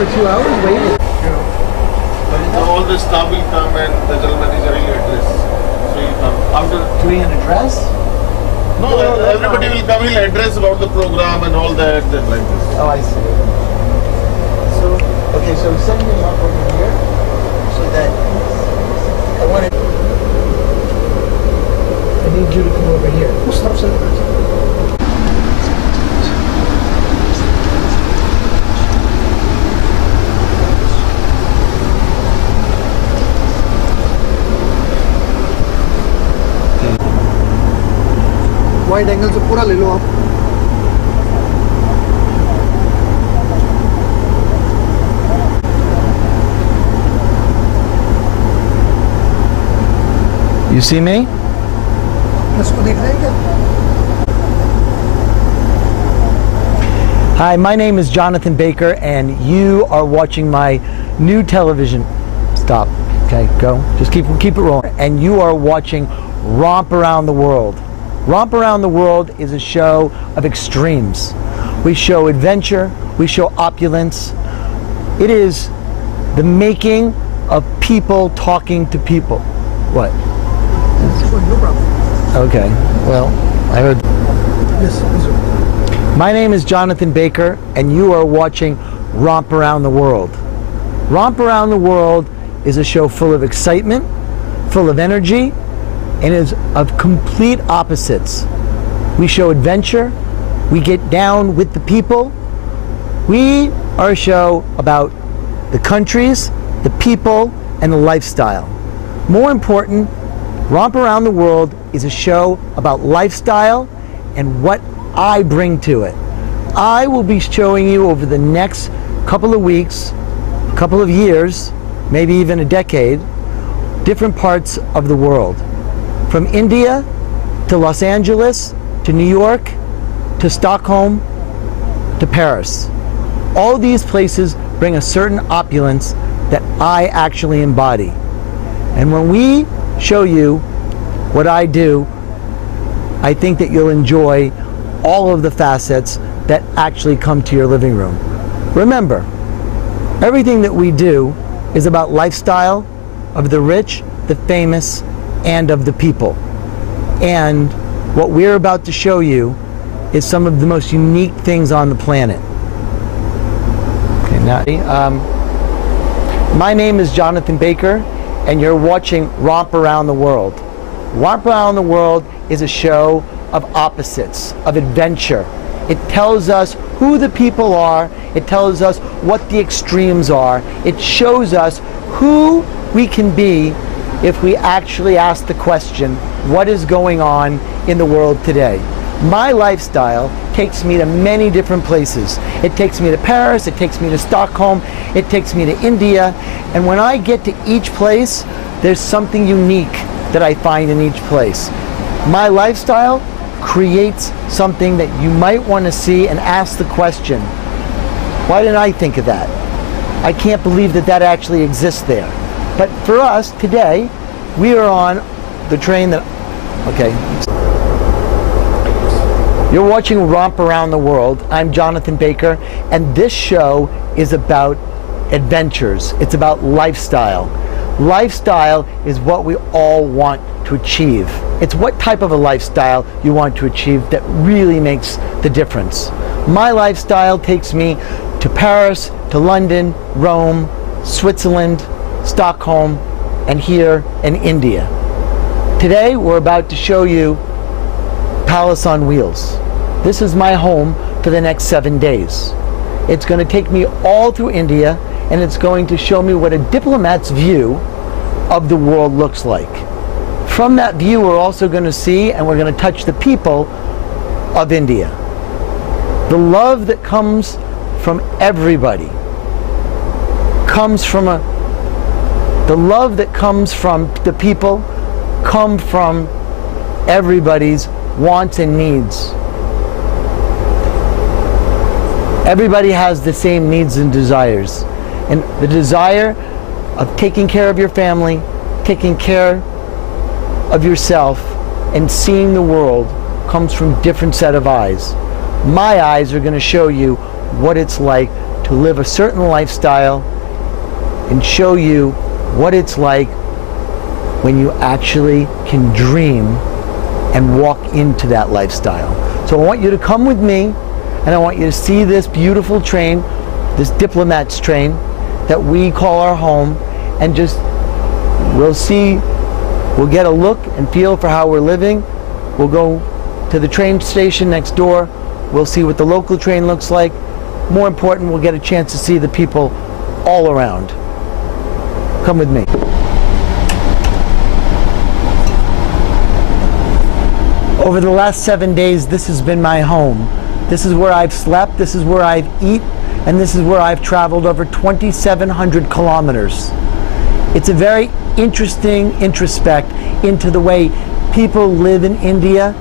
for 2 hours waiting. So all the staff will come and the general manager will address. So you come after. Do we an address? No, everybody will come. He'll address about the program and all that. Then like this. Oh, I see. So okay, so send him up over here so that I want to. I need you to come over here. Oh, stop sending that. Wide angle से पूरा ले लो आप. You see me? इसको देख रहे हैं क्या? Hi, my name is Jonathan Baker, and you are watching my new television. Stop. Okay, go. Just keep it rolling. And you are watching Romp Around the World. Romp Around the World is a show of extremes. We show adventure, we show opulence. It is the making of people talking to people. What? No problem. Okay, well, I heard. Yes, sir. My name is Jonathan Baker, and you are watching Romp Around the World. Romp Around the World is a show full of excitement, full of energy, and is of complete opposites. We show adventure, we get down with the people. We are a show about the countries, the people, and the lifestyle. More important, Romp Around the World is a show about lifestyle and what I bring to it. I will be showing you over the next couple of weeks, couple of years, maybe even a decade, different parts of the world. From India to Los Angeles to New York to Stockholm to Paris. All these places bring a certain opulence that I actually embody. And when we show you what I do, I think that you'll enjoy all of the facets that actually come to your living room. Remember, everything that we do is about lifestyle of the rich, the famous, and of the people. And what we're about to show you is some of the most unique things on the planet. Okay, now, my name is Jonathan Baker, and you're watching Romp Around the World. Romp Around the World is a show of opposites, of adventure. It tells us who the people are. It tells us what the extremes are. It shows us who we can be if we actually ask the question, what is going on in the world today? My lifestyle takes me to many different places. It takes me to Paris, it takes me to Stockholm, it takes me to India, and when I get to each place, there's something unique that I find in each place. My lifestyle creates something that you might want to see and ask the question, why didn't I think of that? I can't believe that that actually exists there. But for us today, we are on the train that, okay. You're watching Romp Around the World. I'm Jonathan Baker, and this show is about adventures. It's about lifestyle. Lifestyle is what we all want to achieve. It's what type of a lifestyle you want to achieve that really makes the difference. My lifestyle takes me to Paris, to London, Rome, Switzerland, Stockholm, and here in India. Today we're about to show you Palace on Wheels. This is my home for the next 7 days. It's going to take me all through India, and it's going to show me what a diplomat's view of the world looks like. From that view, we're also going to see and we're going to touch the people of India. The love that comes from everybody comes from the love that comes from the people come from everybody's wants and needs. Everybody has the same needs and desires. And the desire of taking care of your family, taking care of yourself, and seeing the world comes from different set of eyes. My eyes are going to show you what it's like to to live a certain lifestyle and show you what it's like when you actually can dream and walk into that lifestyle. So I want you to come with me, and I want you to see this beautiful train, this Diplomat's train that we call our home, and just we'll get a look and feel for how we're living. We'll go to the train station next door. We'll see what the local train looks like. More important, we'll get a chance to see the people all around. Come with me. Over the last 7 days, this has been my home. This is where I've slept, this is where I've eaten, and this is where I've traveled over 2,700 kilometers. It's a very interesting introspect into the way people live in India,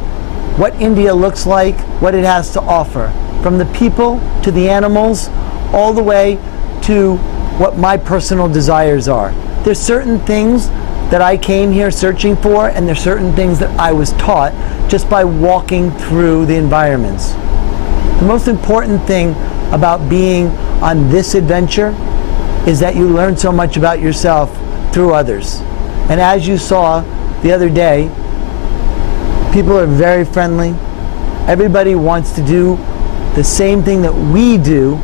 what India looks like, what it has to offer. From the people to the animals, all the way to what my personal desires are. There's certain things that I came here searching for, and there's certain things that I was taught just by walking through the environments. The most important thing about being on this adventure is that you learn so much about yourself through others. And as you saw the other day, people are very friendly. Everybody wants to do the same thing that we do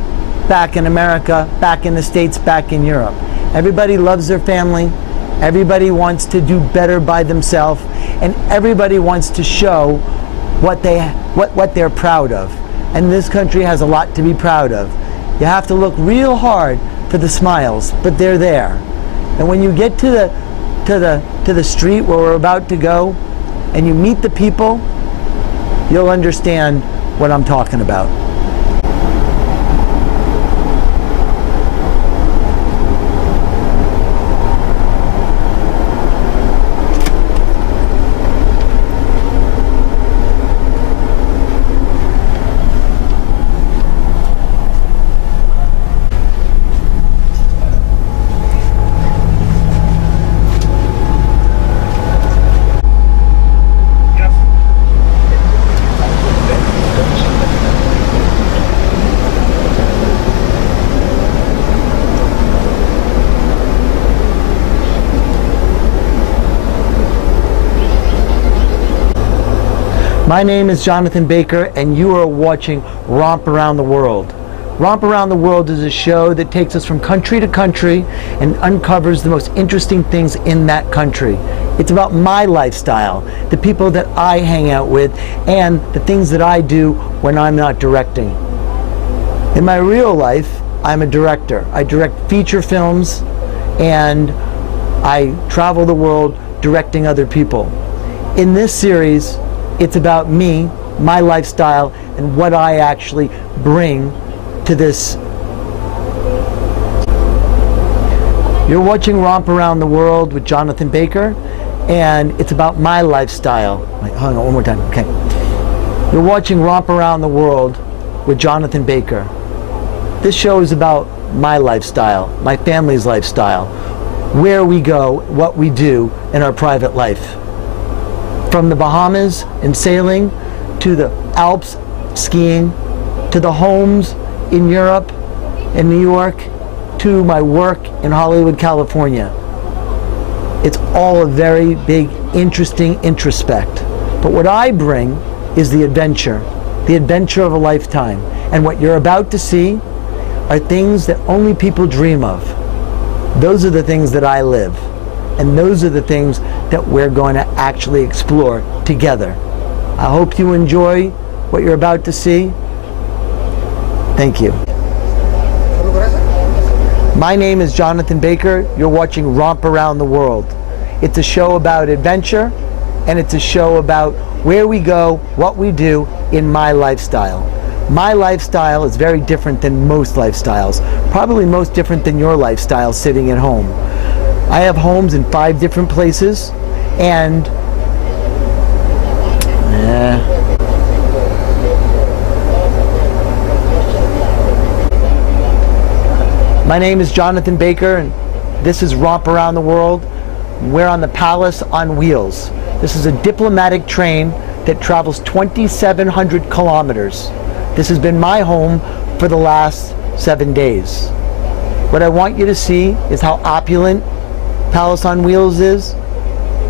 back in America, back in the States, back in Europe. Everybody loves their family. Everybody wants to do better by themselves, and everybody wants to show what they're proud of. And this country has a lot to be proud of. You have to look real hard for the smiles, but they're there. And when you get to the street where we're about to go, and you meet the people, you'll understand what I'm talking about. My name is Jonathan Baker, and you are watching Romp Around the World. Romp Around the World is a show that takes us from country to country and uncovers the most interesting things in that country. It's about my lifestyle, the people that I hang out with, and the things that I do when I'm not directing. In my real life, I'm a director. I direct feature films, and I travel the world directing other people. In this series, it's about me, my lifestyle, and what I actually bring to this. You're watching Romp Around the World with Jonathan Baker, and it's about my lifestyle. Wait, hold on, one more time. Okay. You're watching Romp Around the World with Jonathan Baker. This show is about my lifestyle, my family's lifestyle, where we go, what we do in our private life. From the Bahamas and sailing, to the Alps skiing, to the homes in Europe and New York, to my work in Hollywood, California. It's all a very big, interesting introspect. But what I bring is the adventure of a lifetime. And what you're about to see are things that only people dream of. Those are the things that I live. And those are the things that we're going to actually explore together. I hope you enjoy what you're about to see. Thank you. My name is Jonathan Baker. You're watching Romp Around the World. It's a show about adventure, and it's a show about where we go, what we do in my lifestyle. My lifestyle is very different than most lifestyles, probably most different than your lifestyle sitting at home. I have homes in 5 different places, and my name is Jonathan Baker, and this is Romp Around the World. We're on the Palace on Wheels. This is a diplomatic train that travels 2,700 kilometers. This has been my home for the last 7 days. What I want you to see is how opulent Palace on Wheels is,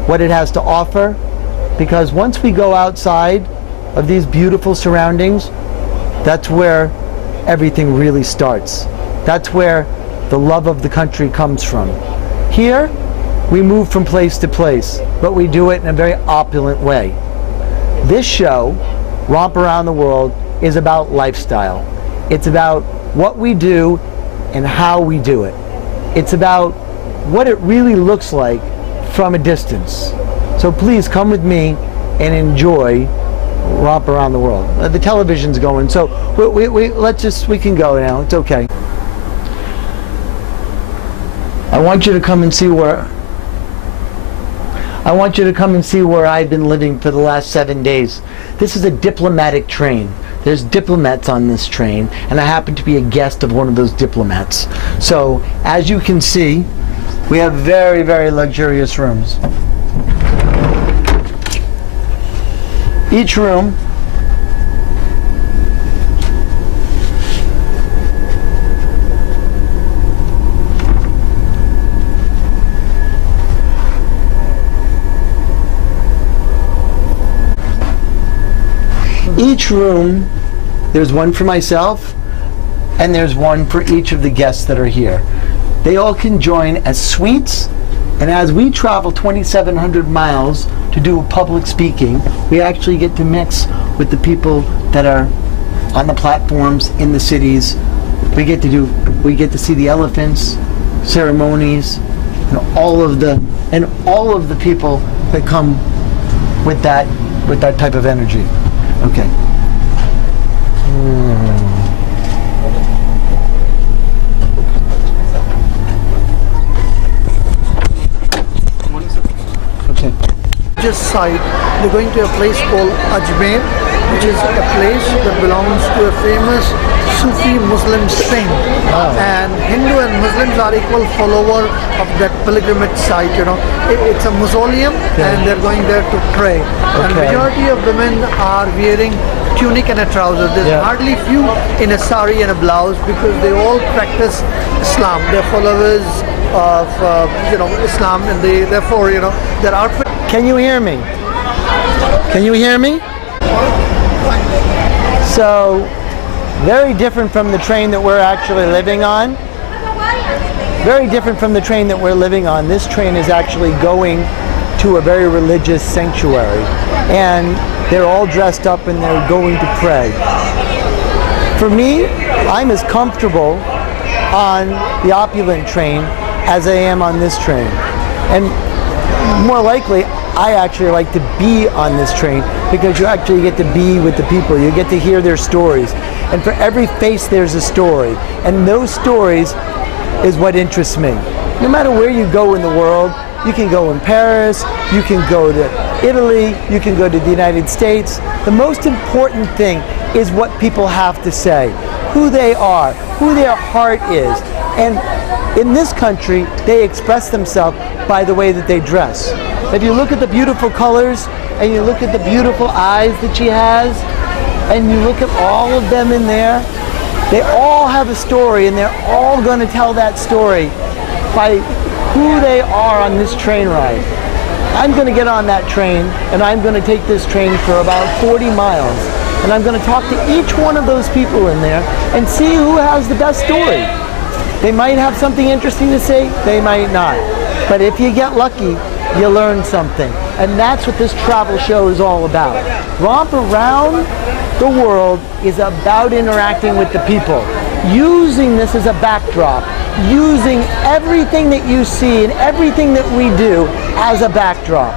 what it has to offer, because once we go outside of these beautiful surroundings, that's where everything really starts. That's where the love of the country comes from. Here, we move from place to place, but we do it in a very opulent way. This show, Romp Around the World, is about lifestyle. It's about what we do and how we do it. It's about what it really looks like from a distance. So please come with me and enjoy Romp Around the World. The television's going, so we can go now. It's okay. I want you to come and see where I've been living for the last 7 days. This is a diplomatic train. There's diplomats on this train, and I happen to be a guest of one of those diplomats. So, as you can see, we have very, very luxurious rooms. Each room there's one for myself and there's one for each of the guests that are here. They all can join as suites, and as we travel 2,700 miles to do public speaking, we actually get to mix with the people that are on the platforms in the cities. We get to see the elephants, ceremonies, and all of the people that come with that type of energy. Okay. Okay. Just side, they're going to a place called Ajmer, which is a place that belongs to a famous Sufi Muslim saint. Wow. And Hindu and Muslims are equal follower of that pilgrimage site, you know. It's a mausoleum, and they're going there to pray. And majority of women are wearing tunic and a trouser. There's hardly few in a sari and a blouse, because they all practice Islam. They're followers of Islam, and therefore their outfit. Can you hear me? Can you hear me? So, very different from the train that we're actually living on. Very different from the train that we're living on. This train is actually going to a very religious sanctuary, and they're all dressed up and they're going to pray. For me, I'm as comfortable on the opulent train as I am on this train. And more likely, I actually like to be on this train, because you actually get to be with the people. You get to hear their stories. And for every face, there's a story. And those stories is what interests me. No matter where you go in the world, you can go in Paris, you can go to Italy, you can go to the United States. The most important thing is what people have to say, who they are, who their heart is. And in this country, they express themselves by the way that they dress. If you look at the beautiful colors, and you look at the beautiful eyes that she has, and you look at all of them in there, they all have a story, and they're all going to tell that story by who they are on this train ride. I'm going to get on that train, and I'm going to take this train for about 40 miles, and I'm going to talk to each one of those people in there and see who has the best story. They might have something interesting to say, they might not. But if you get lucky, you learn something. And that's what this travel show is all about. Romp Around the World is about interacting with the people, using this as a backdrop, using everything that you see and everything that we do as a backdrop.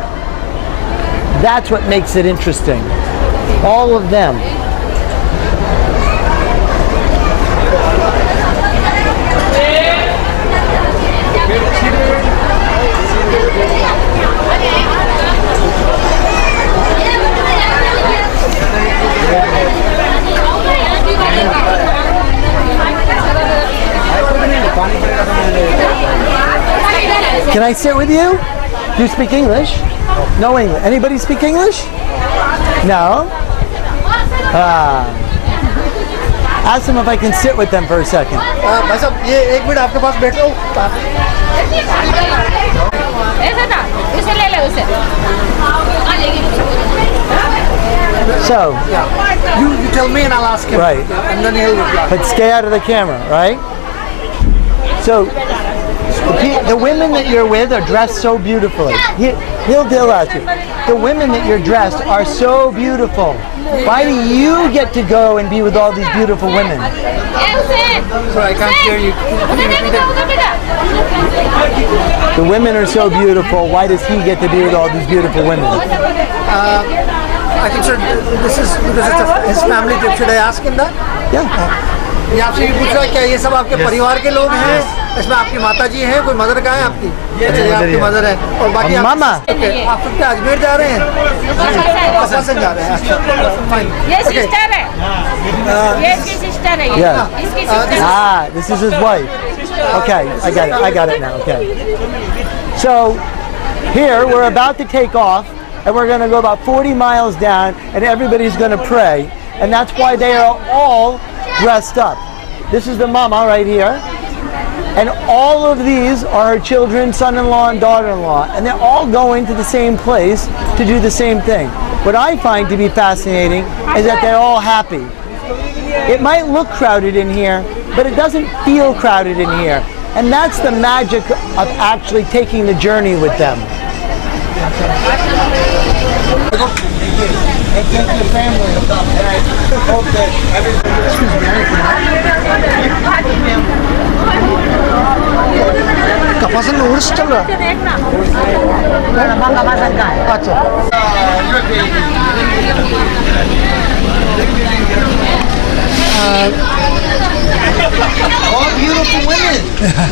That's what makes it interesting. All of them. Can I sit with you? Do you speak English? No English. Anybody speak English? No? Ask them if I can sit with them for a second. भाई साहब ये एक minute आपके पास बैठ लो. उसे ले ले उसे. So, You tell me and I'll ask him. Right. And then he'll reply. but stay out of the camera, right? So, the women that you're with are dressed so beautifully. He'll ask you. The women that you're dressed are so beautiful. Why do you get to go and be with all these beautiful women? Sorry, I can't hear you. The women are so beautiful. Why does he get to be with all these beautiful women? I think, sir, this is because it's his family trip. Should I ask him that? Yeah. ये आपसे ये पूछ रहा है क्या ये सब आपके परिवार के लोग हैं? इसमें आपकी माता जी हैं, कोई मदर कहाँ है आपकी? अच्छा, ये आपकी मदर है और बाकी आप मामा। आप सब क्या अजमेर जा रहे हैं? पसंद जा रहे हैं। ये सिस्टर है, ये इसकी सिस्टर है, Yeah. इसकी sister. This is his wife. Okay, I got it now. Okay. So here we're about to take off, and we're going to go about 40 miles down, and everybody's going to pray, and that's why they are all dressed up. This is the mama right here, and all of these are her children, son-in-law and daughter-in-law, and they're all going to the same place to do the same thing. What I find to be fascinating is that they're all happy. It might look crowded in here, but it doesn't feel crowded in here, and that's the magic of actually taking the journey with them. And thank your family. And I hope that Kapasan में उर्स चल रहा है. अच्छा. all beautiful women.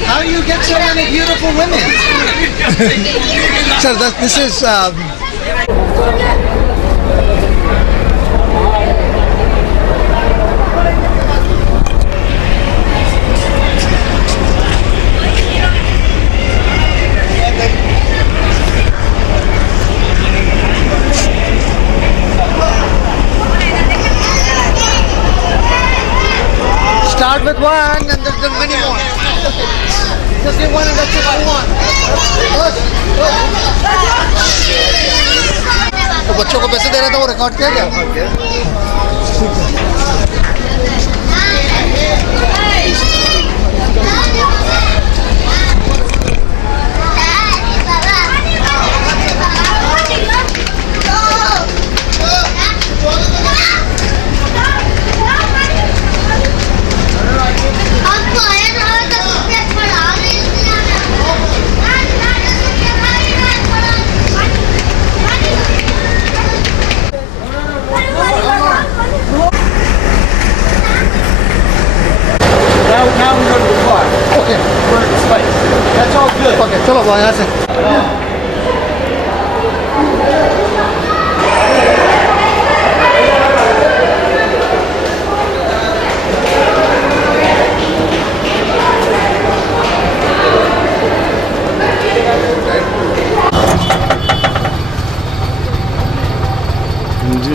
How do you get so many beautiful women? Sir, this is. Start with one and there's many more. Just get one and that's it by one. तो बच्चों को पैसे दे रहा था वो रिकॉर्ड किया क्या? Now we go to the car. Okay. We're in the space. That's all good. Okay, चलो भाई यहाँ से.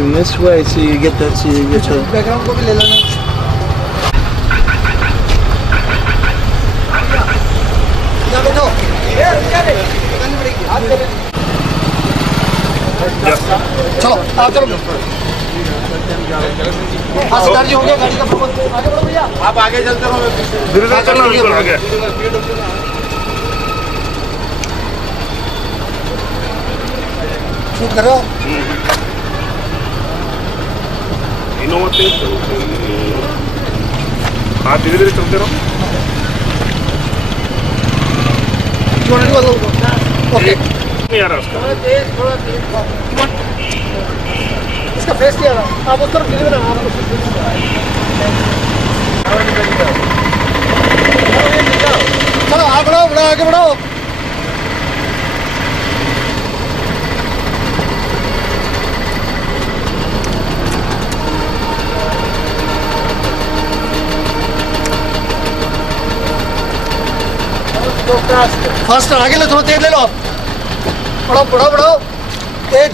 In this way, so you get that. So you get the. Background को भी ले लेना. चलो आप चलो. हाँ सरदार जी हो गया गाड़ी का प्रबंध. आगे बढ़ो भैया. आप आगे चलते रहो. धीरे धीरे चलना बिल्कुल आगे. शूट करो. इनोवा तेज चलो. हाँ धीरे धीरे चलते रहो. ओके. नहीं आ रहा उसका. थोड़ा तेज. इसका फेस क्या रहा? आप उस तरफ धीरे धीरे. चलो आगे बढ़ो बढ़ो आगे बढ़ो. फास्ट आगे ले. थोड़ा तेज ले लो. बढ़ो बढ़ो बढ़ो. तेज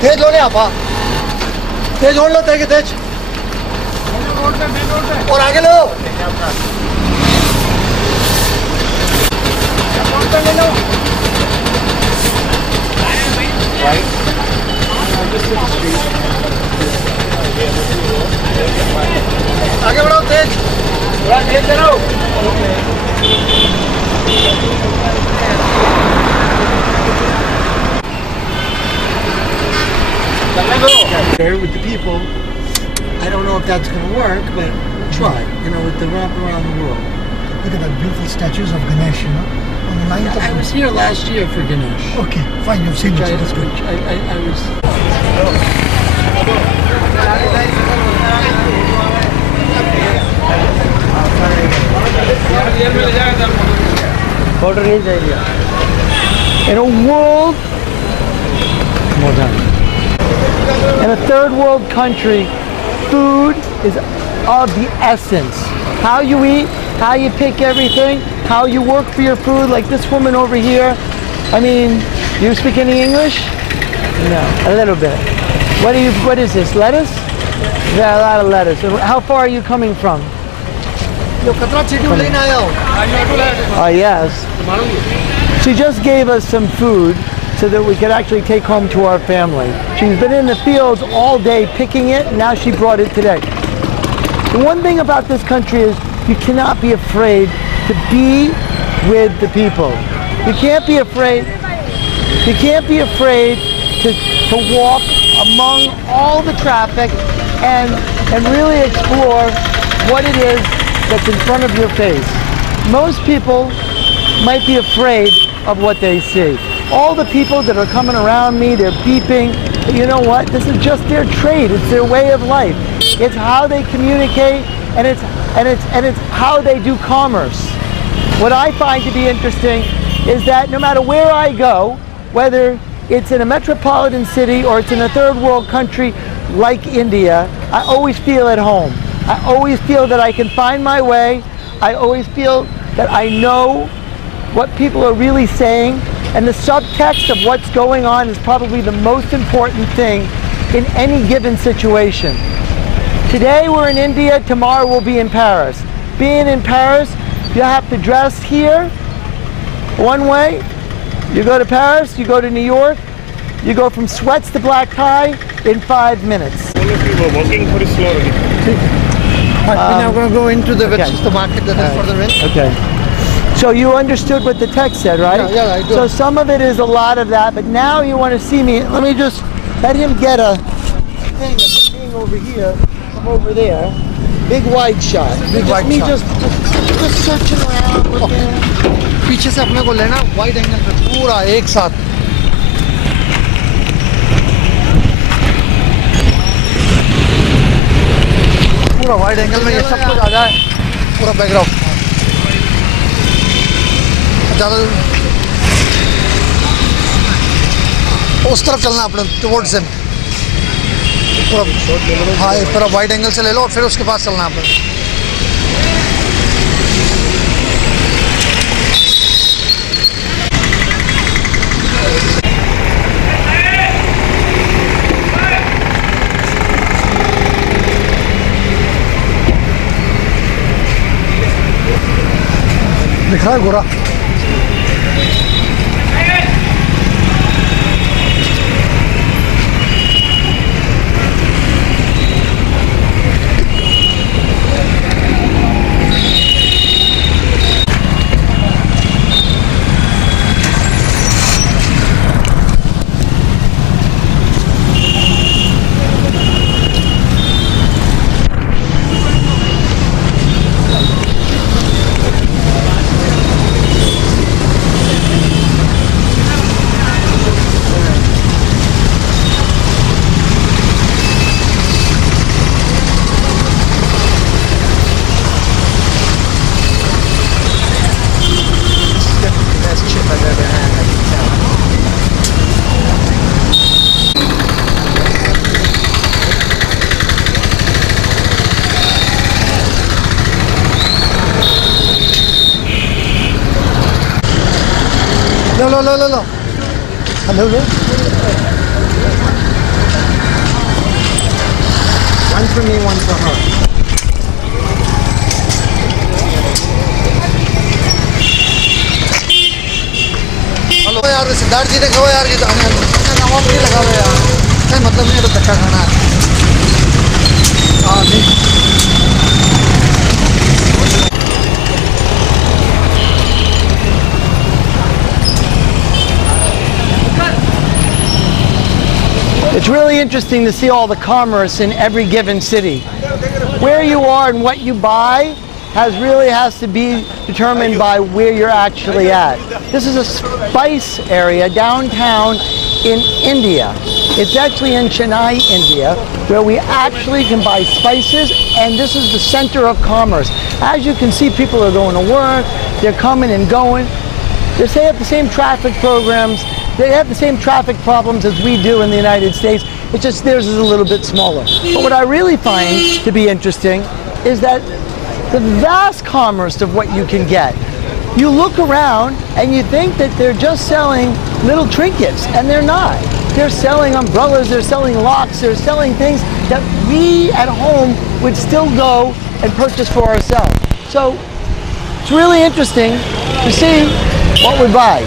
तेज लो. आप तेज ओढ़ लो. तेज तेज. और आगे लो। आगे बढ़ाओ तेज। थोड़ा तेज करो। There with the people. I don't know if that's going to work, but try. You know, with the romp around the world. Look at the beautiful statues of Ganesh. You know, on the 9th. I was here last year for Ganesh. Okay, fine. You've seen it. That's good. I was. In a world, more time. In a third world country, food is of the essence. How you eat, how you pick everything, how you work for your food, like this woman over here. I mean, do you speak any English? No, a little bit. What is this, lettuce? Yeah, a lot of lettuce. How far are you coming from? Oh, yes. She just gave us some food so that we could actually take home to our family. She's been in the fields all day picking it, and now she brought it today. The one thing about this country is you cannot be afraid to be with the people. You can't be afraid. You can't be afraid to walk among all the traffic and really explore what it is that's in front of your face. Most people might be afraid of what they see. All the people that are coming around me, they're beeping. But you know what? This is just their trade. It's their way of life. It's how they communicate, and it's how they do commerce. What I find to be interesting is that no matter where I go, whether it's in a metropolitan city or it's in a third world country like India, I always feel at home. I always feel that I can find my way. I always feel that I know what people are really saying, and the subtext of what's going on is probably the most important thing in any given situation. Today we're in India, tomorrow we'll be in Paris. Being in Paris, you have to dress here one way. You go to Paris, you go to New York, you go from sweats to black tie in 5 minutes. All of you were walking very slowly. We're now going to go into the the market that is further in. Okay. So you understood what the text said, right? Yeah, I do. So some of it is a lot of that, but now you want to see me. Let me just let him get a thing of being over here from over there. Big wide shot. Big wide shot. Just searching around. Okay. पीछे से अपने को लेना wide angle पे पूरा एक साथ. पूरा वाइड एंगल में ये सब कुछ आ जाए, पूरा बैकग्राउंड ज़्यादा उस तरफ चलना अपने टुवर्ड्स हिम. पूरा हाँ पूरा वाइड एंगल से ले लो और फिर उसके पास चलना अपने. दिख रहा है गोरा. No. Hello. One for me, one for her. यार सिद्धार्थ जी ने कहो यार कि नमक नहीं लगा हुआ यार नहीं मतलब नहीं तो कच्चा खाना है हाँ नहीं It's really interesting to see all the commerce in every given city. Where you are and what you buy really has to be determined by where you're actually at. This is a spice area downtown in India. It's actually in Chennai, India, where we actually can buy spices, and this is the center of commerce. As you can see, people are going to work, they're coming and going. They have the same traffic programs. They have the same traffic problems as we do in the United States. It's just theirs is a little bit smaller. But what I really find to be interesting is that the vast commerce of what you can get. You look around and you think that they're just selling little trinkets, and they're not. They're selling umbrellas, they're selling locks, they're selling things that we at home would still go and purchase for ourselves. So it's really interesting to see what we buy.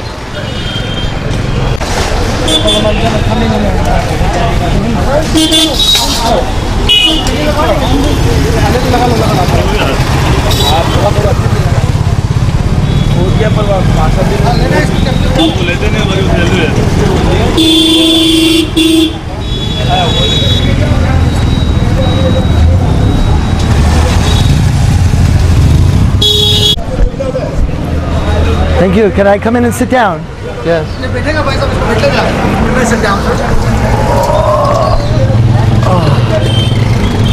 Thank you. Can I come in and sit down? Yes. Oh.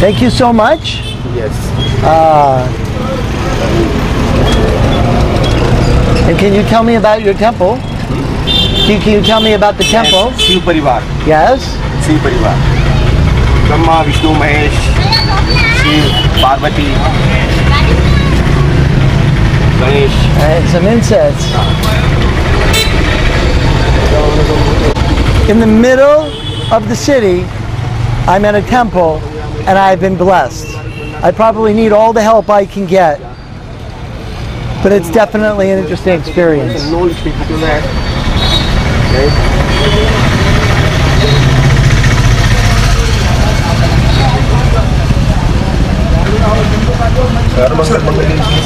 Thank you so much. Yes. And can you tell me about your temple? Can you tell me about the temple? Shiv Parivar. Yes. Shiv Parivar. Brahma, Vishnu, Mahesh, Shiv, Parvati, Ganesh. And some incense. In the middle of the city, I'm at a temple, and I've been blessed. I probably need all the help I can get, but it's definitely an interesting experience.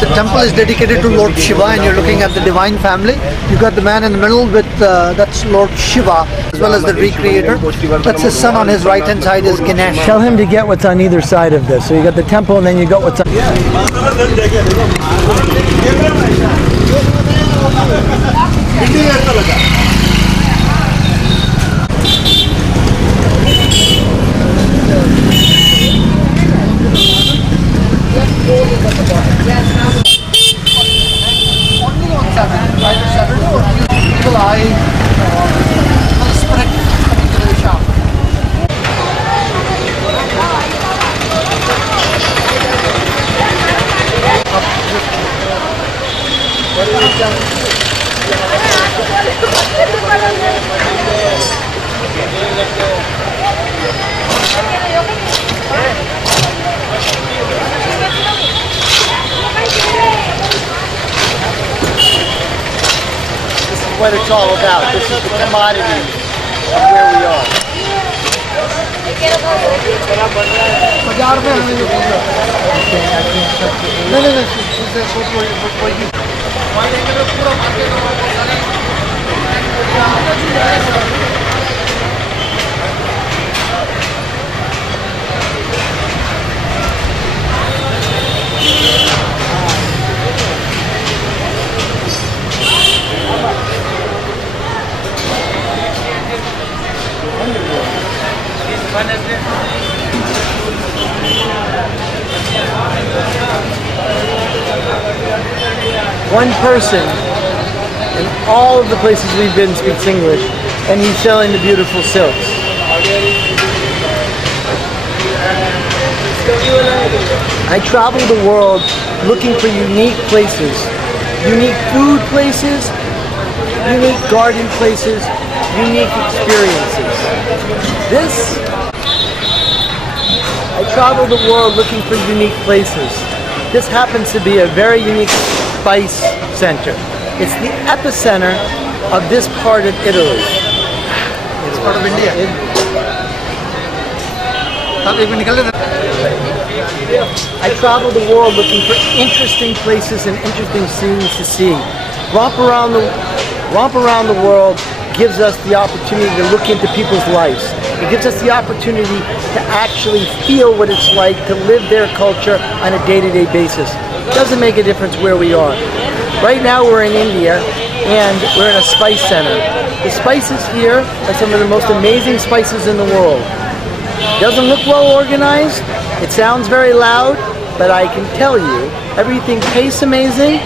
The temple is dedicated to Lord Shiva, and you're looking at the divine family. You got the man in the middle with that's Lord Shiva, as well as the recreator. That's his son on his right hand side is Ganesh. Tell him to get what's on either side of this. So you got the temple, and then you got what's on. Only on Saturday, Friday, Saturday, or people I spirit coming to the shop. This is what it's all about. This is the commodity of where we are. One person in all of the places we've been speaks English, and he's selling the beautiful silks. I travel the world looking for unique places, unique food places, unique garden places, unique experiences. I travel the world looking for unique places. This happens to be a very unique spice center. It's the epicenter of this part of Italy? It's part of India. I travel the world looking for interesting places and interesting scenes to see. Romp Around the World gives us the opportunity to look into people's lives. It gives us the opportunity to actually feel what it's like to live their culture on a day-to-day basis. It doesn't make a difference where we are. Right now we're in India and we're in a spice center. The spices here are some of the most amazing spices in the world. It doesn't look well organized, it sounds very loud, but I can tell you, everything tastes amazing.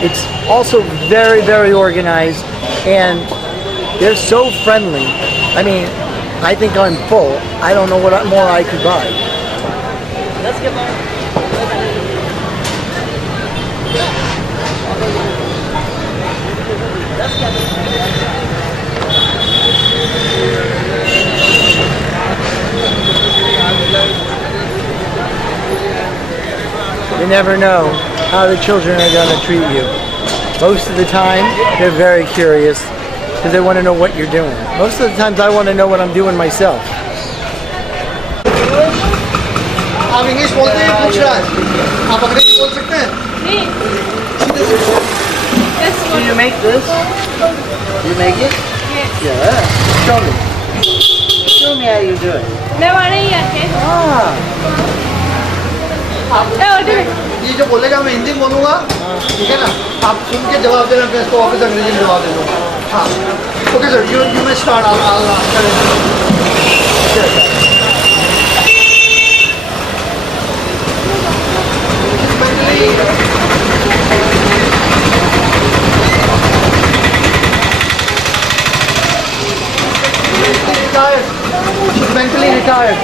It's also very, very organized, and they're so friendly. I mean, I think I'm full. I don't know what more I could buy. Let's get more. You never know how the children are going to treat you. Most of the time, they're very curious because they want to know what you're doing. Most of the times, I want to know what I'm doing myself. आप English बोलते हैं पूछ रहा है आप अंग्रेजी बोल सकते हैं नहीं Do you make this? You make it? Yes. Yeah. Show me. Show me how you do it. मैं वहाँ नहीं आते Ah. ये जो बोलेगा मैं हिंदी बोलूँगा ठीक है ना आप सुन के जवाब देना मैं इसको वापस अंग्रेजी में जवाब दे दूँगा हाँ okay sir you may start I'll She's mentally retired.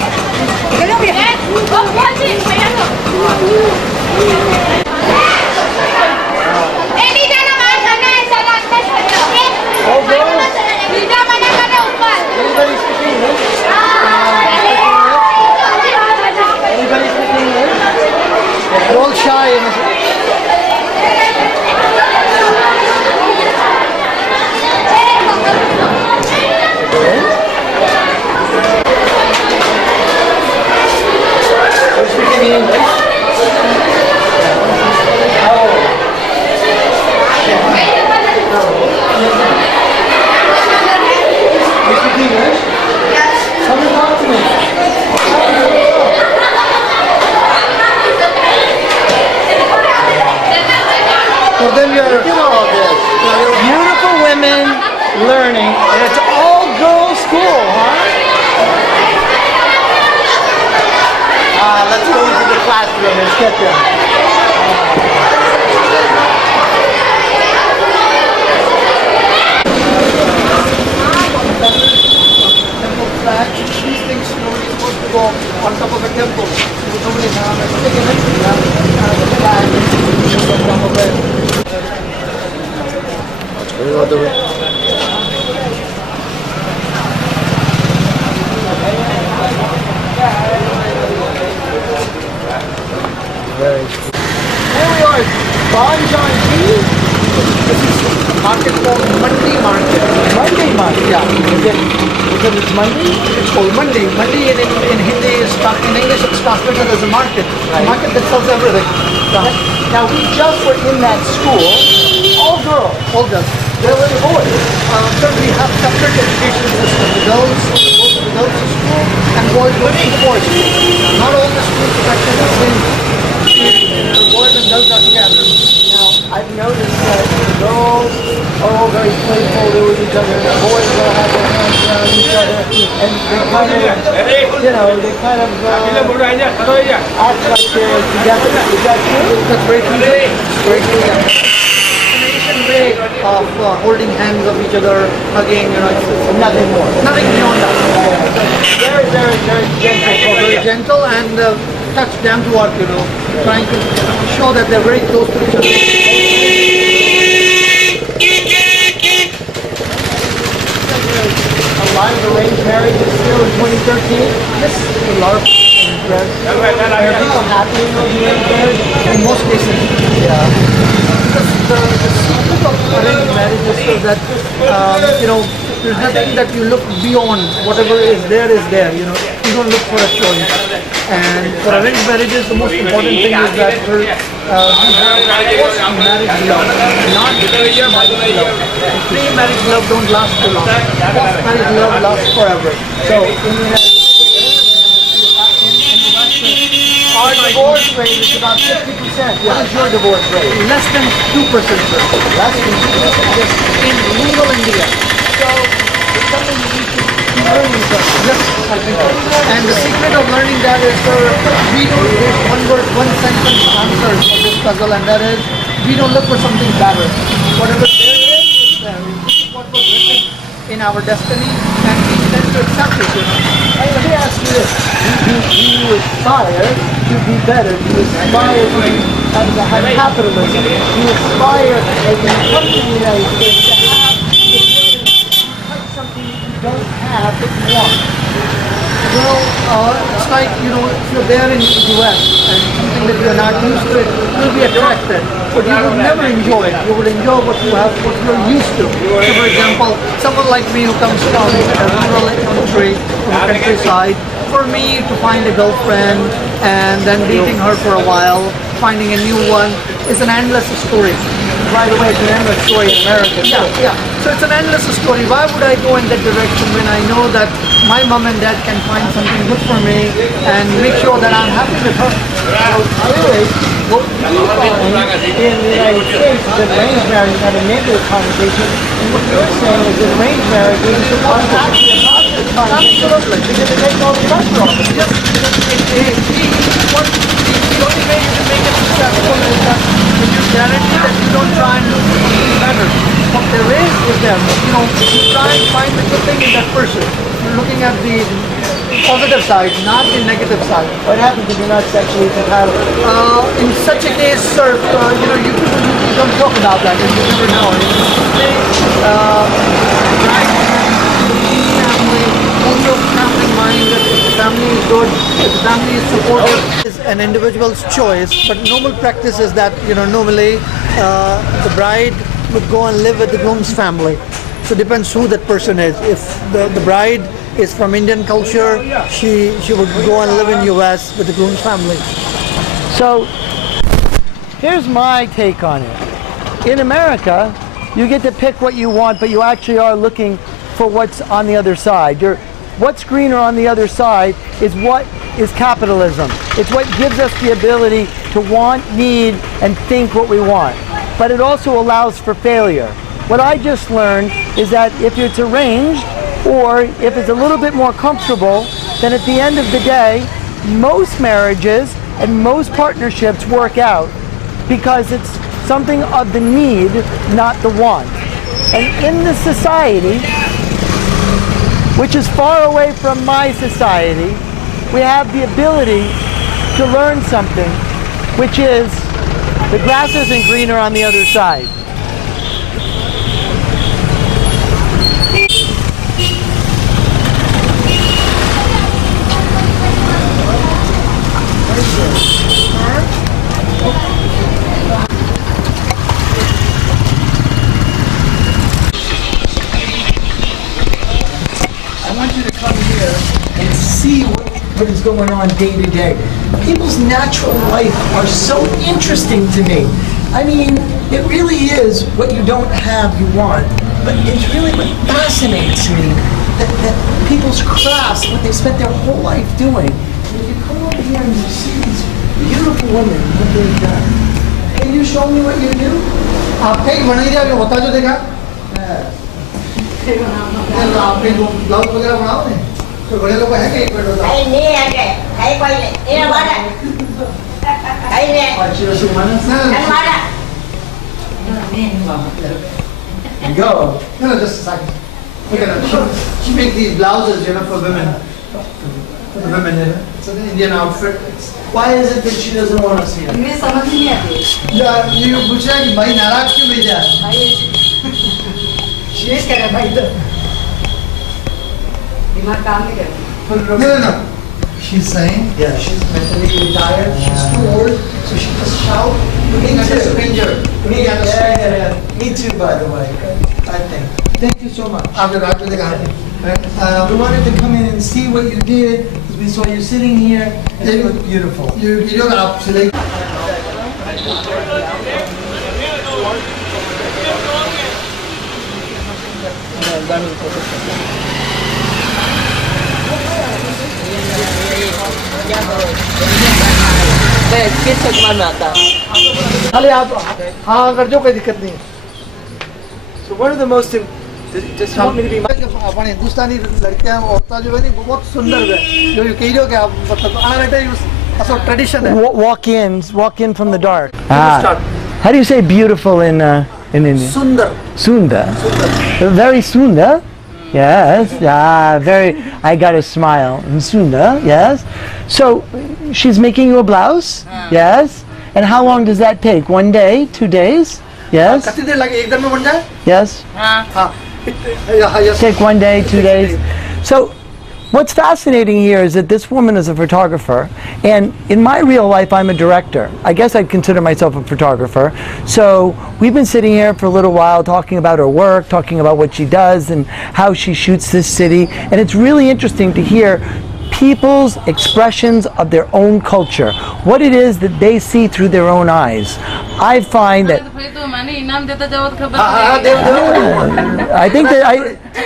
They're all shy. Beautiful women learning, and it's all girls school, huh? Let's go into the classroom and get them. Temple flag. These things slowly supposed to go on top of a temple. Nobody has taken it. Flag on top of it. Very cool. Here we are, Jonthan. This is a market called Monday Market. Monday Market, yeah. Because it's Monday? It's called Monday. Monday in Hindi is in English it's translated as a market. Right. A market that sells everything. Now we just were in that school, all girls, all girls. Where were the boys? So we have separate education system. The girls go to the girls' school and boys go to the boys' school. Not all the schools are actually the same. The boys and girls are together. Now I've noticed that the girls are all very playful with each other. The boys will have their hands around each other, and they kind of, you know, they kind of act like they're together. Is that true? That's very true. Very true. Way of holding hands of each other, hugging, you know, it's nothing more. Nothing beyond that. Very, very, very gentle. Very gentle and touch down to earth, you know, trying to show that they're very close to each other. A lot of arranged marriages still in 2013. Yes, a lot of are people happy in those arranged marriages? In most cases, yeah. The of arranged marriages so that you know, there's nothing that you look beyond. Whatever is there, you know. You don't look for a choice. And for arranged marriages, the most important thing is that you have post-marriage love, not pre-marriage love. Pre-marriage love don't last too long. Post-marriage love lasts forever. So in the our divorce rate is about 50%. What is your divorce rate? Less than 2%, sir. Less than 2%? Yes, in rural India. So, it's something you need to learn, sir. Yes, I think so. And the secret of learning that is, sir, we don't, there's one word, one sentence answer for this puzzle, and that is, we don't look for something better. Whatever there is there. This is what was written in our destiny, and we tend to accept it, you know. Hey, let me ask you this. Do you aspire to be better? Do you aspire to have capitalism? Do you aspire, as you come to the United States, to have the ability to touch something you don't have that you want? Well, it's like, you know, if you're there in the US and something that you're not used to, you'll be attracted. But you would never enjoy it. You would enjoy what you have, what you're used to. So for example, someone like me who comes from a rural country, from the countryside, for me to find a girlfriend and then dating her for a while, finding a new one, is an endless story. By the way, it's an endless story in America. Yeah. So it's an endless story. Why would I go in that direction when I know that my mom and dad can find something good for me and make sure that I'm happy with her? So really, what you find in the United States is that arranged marriage had a negative connotation, and what you're saying is that arranged marriage is a positive connotation. Absolutely. Because it takes all the pressure off it. Yes. The only way you can make it successful is that if you guarantee that you don't try and do something better. What there is there. You know, you try and find the good thing in that person. You're looking at the positive side, not the negative side. What happens if you're not sexually compatible? In such a case, sir, you know, you people usually don't talk about that, and you never know. Also, family mind, that if the family is good, if the family is supportive, is an individual's choice. But normal practice is that, you know, normally the bride would go and live with the groom's family. So it depends who that person is. If the bride is from Indian culture, she would go and live in US with the groom's family. So here's my take on it. In America, you get to pick what you want, but you actually are looking for what's on the other side. What's greener on the other side is what is capitalism. It's what gives us the ability to want, need, and think what we want. But it also allows for failure. What I just learned is that if it's arranged, or if it's a little bit more comfortable, then at the end of the day, most marriages and most partnerships work out because it's something of the need, not the want. And in this society, which is far away from my society, we have the ability to learn something, which is the grass isn't greener on the other side. See what is going on day to day. People's natural life are so interesting to me. I mean, it really is what you don't have, you want. But it's really what fascinates me, that people's crafts, what they spent their whole life doing. And if you come over here and you see these beautiful women, what they've done. Can you show me what you do? आपका ही बना ही दिया जो होता जो देखा आपने blouse वगैरह बनाओ ने तो बड़े लोग हैं कि एक मिनट होता है नहीं है के है कोई नहीं ये बात है है नहीं अच्छी रसोई माना ना go no just a second look at her she make these blouses, you know, for women, for the women, you know. It's an Indian outfit. Why is it that she doesn't want us here? मैं समझ नहीं आती यार ये पूछ रहा है कि भाई नाराज क्यों भेजा भाई शेष कर रहा है भाई तो दिमाग काम नहीं करता no she's saying she's mentally retired, she's too old, so she just shout Looking at a stranger. Me too, by the way. I think. Thank you so much. After the garden. We wanted to come in and see what you did because we saw you sitting here and it looked beautiful. You don't have to select. खाली आप हाँ कर जो कोई दिक्कत नहीं है। So what are the most... Does you want me to be... अपन हिंदुस्तानी लड़कियां औरतां जो है नहीं बहुत सुंदर है जो कही जो कि आप मतलब आ रहे थे असो ट्रेडिशन है। Walk in from the dark. How do you say beautiful in Indian? सुंदर Sunda. Very Sunda. Yes. Very. I got a smile. Sunda. Yes. So she's making you a blouse. Yes. And how long does that take? 1 day? 2 days? Yes. कितनी देर लगे एक दिन में बन जाए? Yes. हाँ। Take 1 day, 2 days. So what's fascinating here is that this woman is a photographer, and in my real life I'm a director. I guess I'd consider myself a photographer. So we've been sitting here for a little while talking about her work, talking about what she does and how she shoots this city, and it's really interesting to hear people's expressions of their own culture, what it is that they see through their own eyes. I find that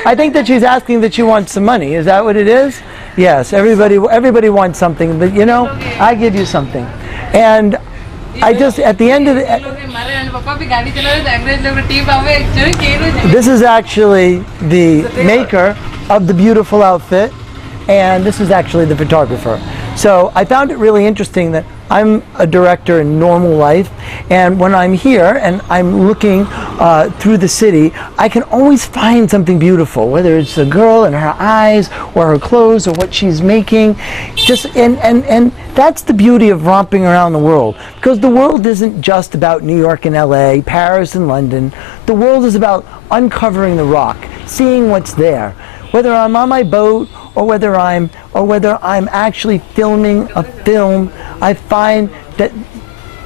I think that she's asking that she wants some money. Is that what it is? Yes, everybody wants something, but you know, I give you something. And I just, at the end of the... This is actually the maker of the beautiful outfit, and this is actually the photographer. So I found it really interesting that I'm a director in normal life, and when I'm here and I'm looking through the city, I can always find something beautiful, whether it's a girl and her eyes or her clothes or what she's making. And that's the beauty of romping around the world, because the world isn't just about New York and LA, Paris and London. The world is about uncovering the rock, seeing what's there. Whether I'm on my boat or whether I'm actually filming a film, I find that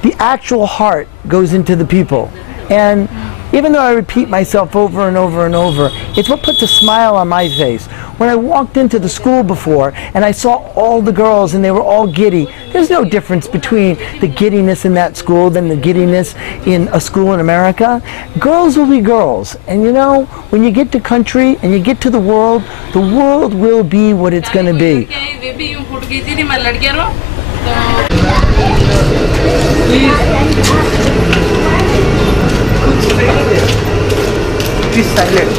the actual heart goes into the people. And even though I repeat myself over and over and over, it's what puts a smile on my face. When I walked into the school before and I saw all the girls and they were all giddy, there's no difference between the giddiness in that school than the giddiness in a school in America. Girls will be girls. And you know, when you get to country and you get to the world will be what it's going to be. Please silent.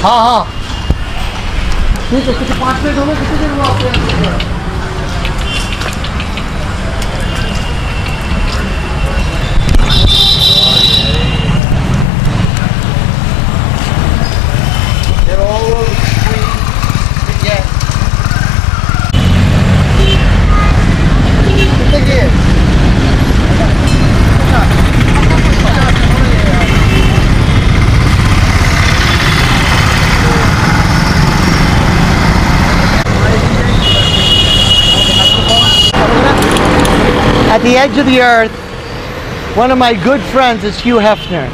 हाँ नहीं तो कुछ 5 minute हो गए कितने देर हुआ आपको At the edge of the earth, one of my good friends is Hugh Hefner.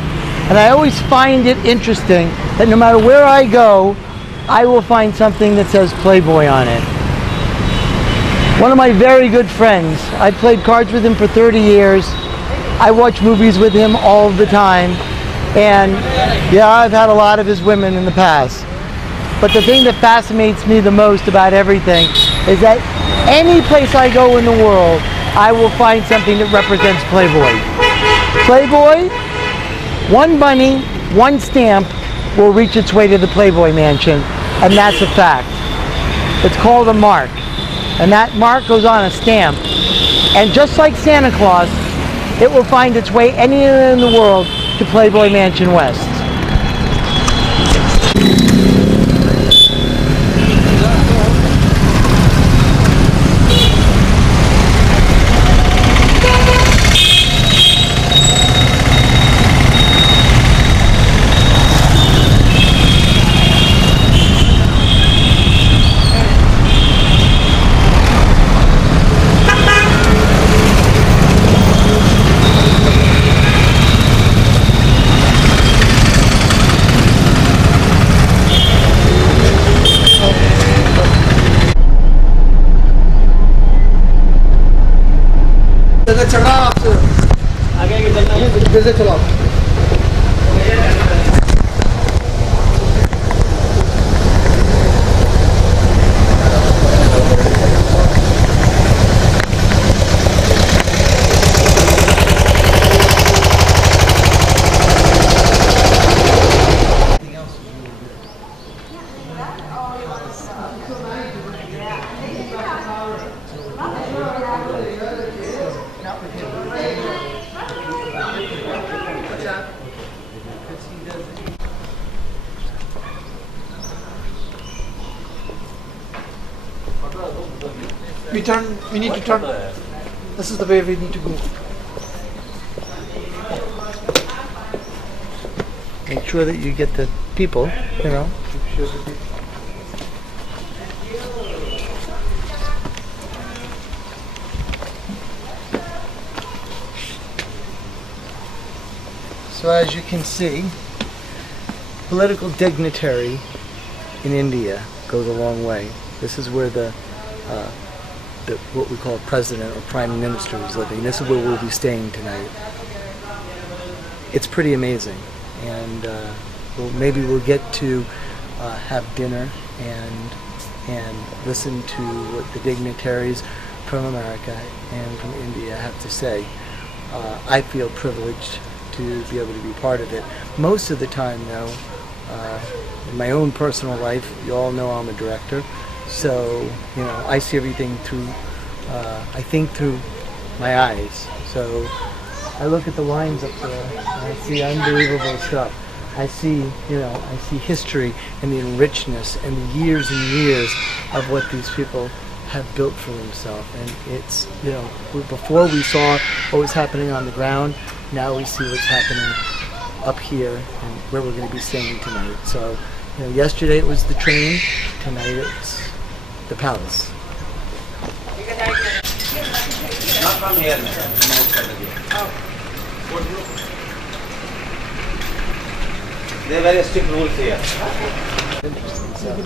And I always find it interesting that no matter where I go, I will find something that says Playboy on it. One of my very good friends, I played cards with him for 30 years. I watch movies with him all the time. And yeah, I've had a lot of his women in the past. But the thing that fascinates me the most about everything is that any place I go in the world, I will find something that represents Playboy. Playboy, one bunny, one stamp will reach its way to the Playboy mansion, and that's a fact. It's called a mark, and that mark goes on a stamp. And just like Santa Claus, it will find its way anywhere in the world to Playboy Mansion West. We need to turn. This is the way we need to go. Make sure that you get the people, you know. So as you can see, political dignitary in India goes a long way. This is where the what we call president or prime minister is living. This is where we'll be staying tonight. It's pretty amazing, and maybe we'll get to have dinner and listen to what the dignitaries from America and from India have to say. I feel privileged to be able to be part of it. Most of the time, though, in my own personal life, you all know I'm a director. So, you know, I see everything through, I think through my eyes. So I look at the lines up there and I see unbelievable stuff. I see, you know, I see history and the richness and years of what these people have built for themselves. And it's, you know, before we saw what was happening on the ground, now we see what's happening up here and where we're going to be staying tonight. So, you know, yesterday it was the train, tonight it's the palace. Not from here, man. There are very strict rules here. Interesting stuff.